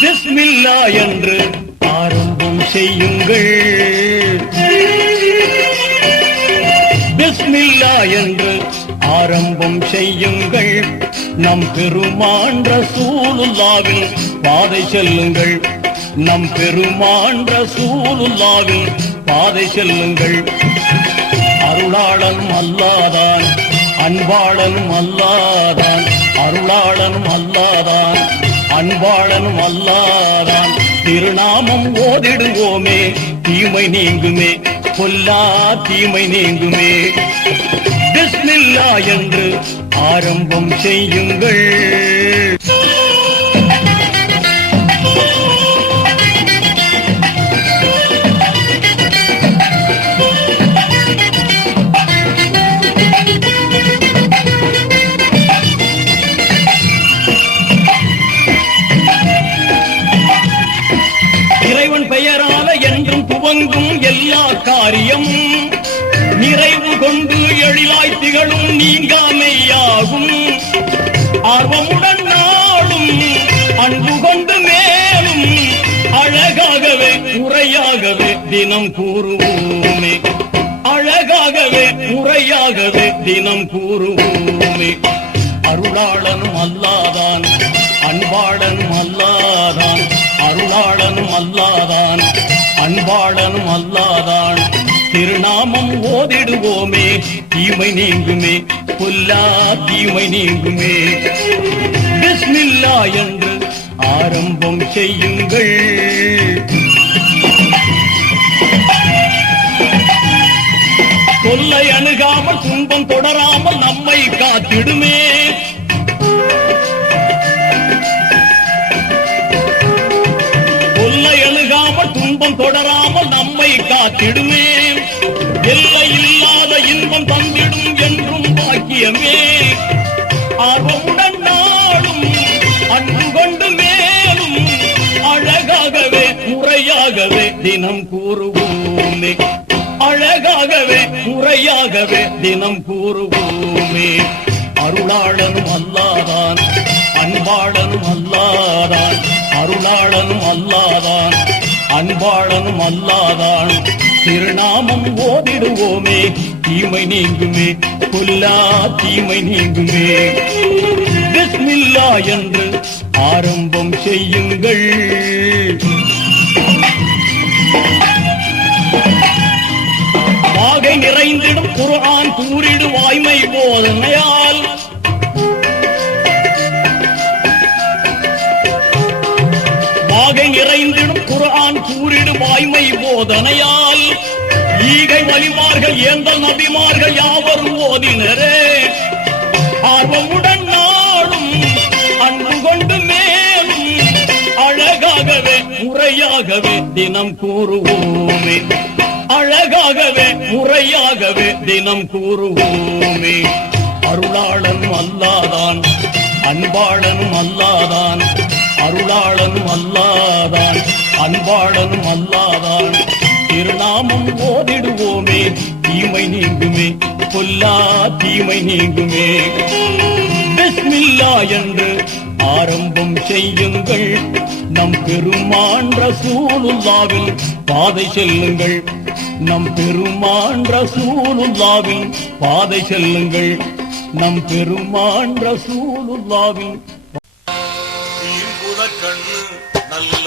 பிஸ்மில்லா என்று ஆரம்பம் செய்யுங்கள். பிஸ்மில்லா என்று ஆரம்பம் செய்யுங்கள். நம் பெருமான் ரசூலுல்லாவின் பாதை செல்லுங்கள். நம் பெருமான் ரசூலுல்லாவின் பாதை செல்லுங்கள். அருளாளன் அல்லாதான், அன்பாளன் அல்லாதான், அருளாளன் அல்லாதான், அன்பாளனும் அல்லாதான். திருநாமம் ஓதிடுவோமே, தீமை நீங்குமே, கொல்லா தீமை நீங்குமே. பிஸ்மில்லா என்று ஆரம்பம் செய்யுங்கள். பெயரால என்றும் துவங்கும் எல்லா காரியம் நிறைவு கொண்டு எழிலாய் திகழும் நீங்காமையாகும். ஆர்வமுடன் நாளும் அன்பு கொண்டு மேலும் அழகாகவே உரையாகவே தினம் கூறுவோமே. அழகாகவே உரையாகவே தினம் கூறுவோமே. அருளாளனும் அல்லாதான், அன்பாளனும் அல்லாதான், அருளாளனும் அல்லாதான், அன்பாளனும் அல்லாதான். திருநாமம் ஓதிடுவோமே, தீமை நீங்குமே, கொல்லா தீமை நீங்குமே. பிஸ்மில்லா என்று ஆரம்பம் செய்யுங்கள். தொல்லை அணுகாமல் துன்பம் தொடராமல் நம்மை காத்திடுமே. தொல்லை அணுகாமல் துன்பம் தொடராமல் நம்மை காத்திடுமே. எல்லை இல்லாத இன்பம் தந்திடும் என்றும் பாக்கியமே. ஆர்வமுடன் நாளும் அன்பு கொண்டு மேலும் அழகாகவே முறையாகவே தினம் கூறுவோமே. அழகாகவே முறையாகவே தினம் கூறுவோமே. அருளாளனும் அல்லாதான், அன்பாளனும் அல்லாதான், அருளாளனும் அல்லாதான், அன்பாளனும் அல்லாதான். திருநாமம் ஓதிடுவோமே, தீமை நீங்குமே, கொல்லா தீமை நீங்குமே. பிஸ்மில்லா என்று ஆரம்பம் செய்யுங்கள். வாகை நிறைந்திடும் குர்ஆன் கூறிடு வாய்மை போதனையால். வாகை நிறைந்திடும் குர்ஆன் கூறிடு வாய்மை போதனையால். ஈகை வலிமார்கள் ஏந்தல் நபிமார்கள் யாவரும் ஓதினரே. ஆர்வமுடன் நாளும் அன்பு கொண்டு மேலும் அழகாகவே முறையாகவே தினம் கூறுவோமே. அழகாகவே முறையாகவே தினம் கூறுவோமே. அருளாளனும் அல்லாதான், அன்பாளனும் அல்லாதான், அருளாளனும் அல்லாதான், அன்பாளனும் அல்லாதான். திருநாமம் ஓதிடுவோமே, தீமை நீங்குமே, கொல்லா தீமை நீங்குமே. பிஸ்மில்லா என்று ஆரம்பம் செய்யுங்கள். நம் பெருமான் ரசூலுல்லாவின் பாதை செல்லுங்கள். நம் பெருமான் ரசூலுல்லாவின் பாதை செல்லுங்கள். நம் பெருமான் ரசூலுல்லாவின் கண்ணு நல்ல